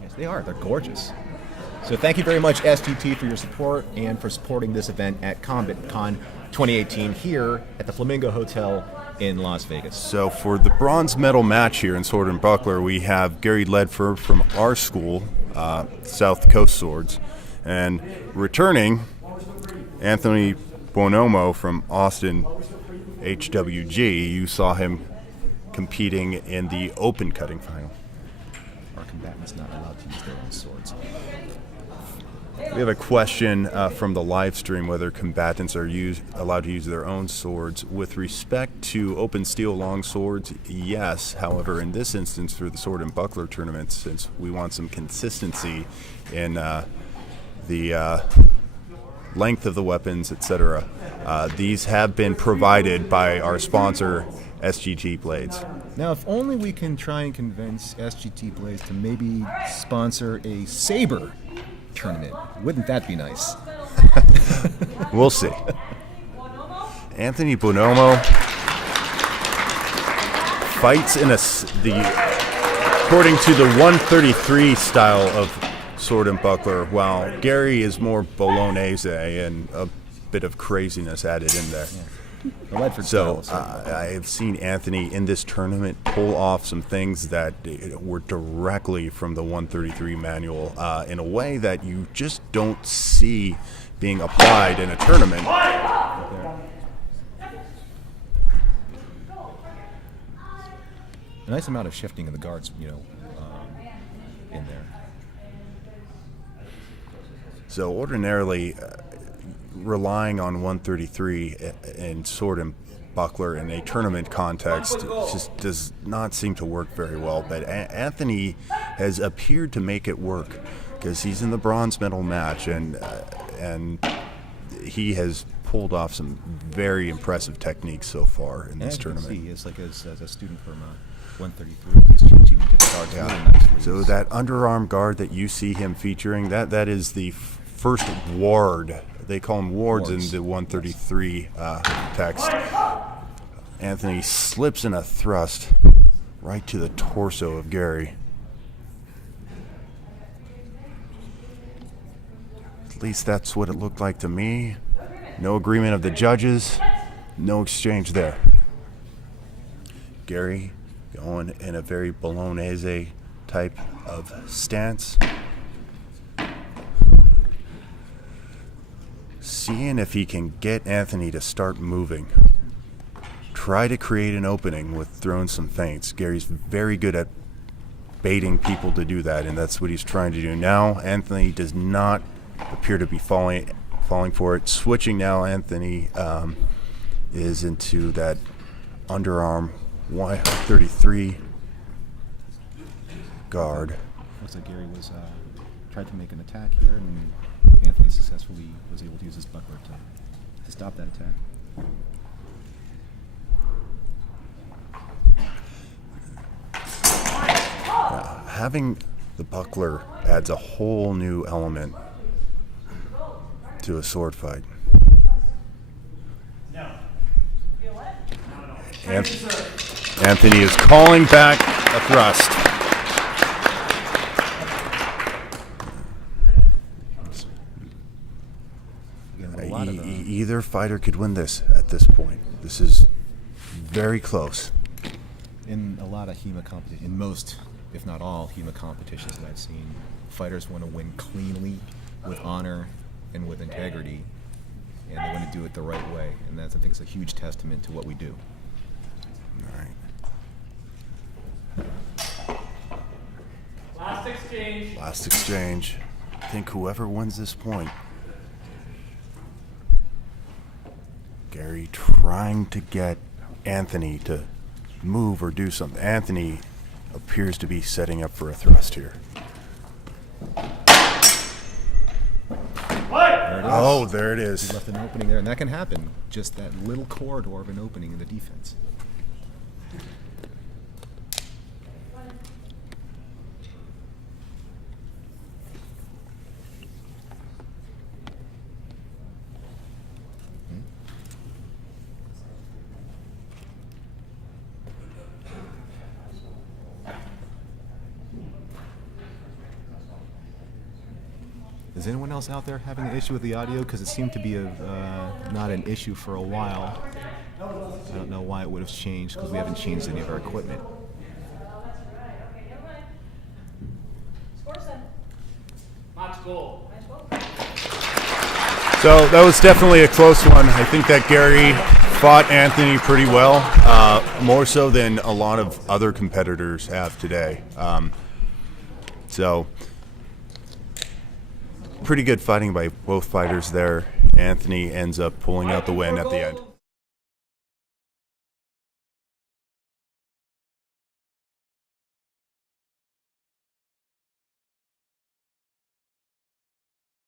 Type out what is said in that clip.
Yes, they are. They're gorgeous. So thank you very much, SGT, for your support and for supporting this event at CombatCon 2018 here at the Flamingo Hotel in Las Vegas. So for the bronze medal match here in Sword and Buckler, we have Gary Ledford from our school, South Coast Swords, and returning Anthony Bonomo from Austin HWG. You saw him competing in the open cutting final. Are combatants not allowed to use their own swords? We have a question from the live stream whether combatants are allowed to use their own swords. With respect to open steel long swords, yes. However, in this instance, for the Sword and Buckler tournament, since we want some consistency in the length of the weapons, etc., these have been provided by our sponsor, SGT Blades. Now, if only we can try and convince SGT Blades to maybe sponsor a saber tournament. Wouldn't that be nice? We'll see. Anthony Bonomo fights in according to the 133 style of Sword and Buckler, while Gary is more bolognese and a bit of craziness added in there. Yeah. So I have seen Anthony in this tournament pull off some things that were directly from the 133 manual in a way that you just don't see being applied in a tournament. A nice amount of shifting of the guards, in there. So ordinarily, relying on 133 in Sword and Buckler in a tournament context just does not seem to work very well. But Anthony has appeared to make it work because he's in the bronze medal match, and he has pulled off some very impressive techniques so far in this tournament. See, it's like as a student from 133, he's changing into the guards really nicely. So that underarm guard that you see him featuring, that is the first ward. They call them wards in the 133 text. Anthony slips in a thrust right to the torso of Gary. At least that's what it looked like to me. No agreement of the judges, no exchange there. Gary going in a very bolognese type of stance. Seeing if he can get Anthony to start moving. Try to create an opening with throwing some feints. Gary's very good at baiting people to do that, and that's what he's trying to do now. Anthony does not appear to be falling for it. Switching now, Anthony is into that underarm 133 guard. Looks like Gary was tried to make an attack here, and Anthony successfully was able to use his buckler to stop that attack. Having the buckler adds a whole new element to a sword fight. Anthony is calling back a thrust. Either fighter could win this at this point. This is very close. In a lot of HEMA competition, in most, if not all, HEMA competitions that I've seen, fighters want to win cleanly, with honor, and with integrity, and they want to do it the right way. And that's, I think, it's a huge testament to what we do. All right. Last exchange. I think whoever wins this point. Gary trying to get Anthony to move or do something. Anthony appears to be setting up for a thrust here. There it is. He left an opening there, and that can happen. Just that little corridor of an opening in the defense. Is anyone else out there having an issue with the audio? Because it seemed to be not an issue for a while. I don't know why it would have changed, because we haven't changed any of our equipment. So that was definitely a close one. I think that Gary fought Anthony pretty well, more so than a lot of other competitors have today. So pretty good fighting by both fighters there. Anthony ends up pulling out the win at the end.